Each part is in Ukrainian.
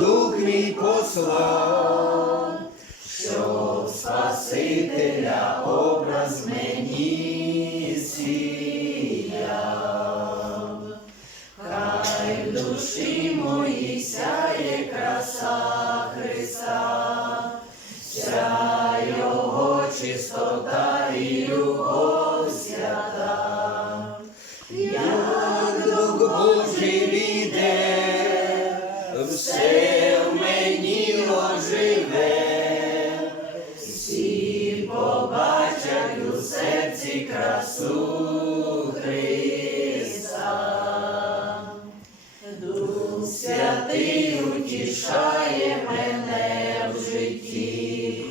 дух мій послав, щоб Спасителя образ мені сіяв. Хай в душі моїй сяє краса Христа, вся його чистота і любов серці красу Христа. Дух святий утішає мене в житті,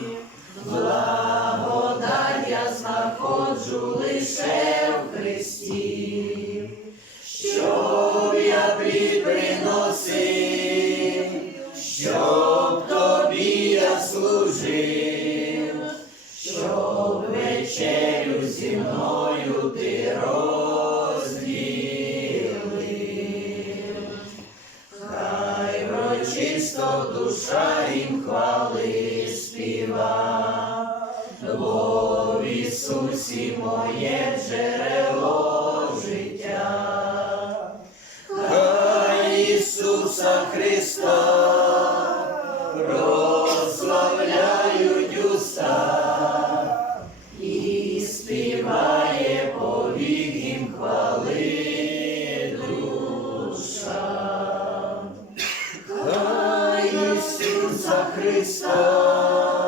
благодать я знаходжу лише в Христі, щоб я плід приносив, щоб тобі я служив, зі мною ти розділив. Хай врочисто душа їм хвали співа, бо в Ісусі моє джерело життя. Хай Ісуса Христа Ісуса Христа.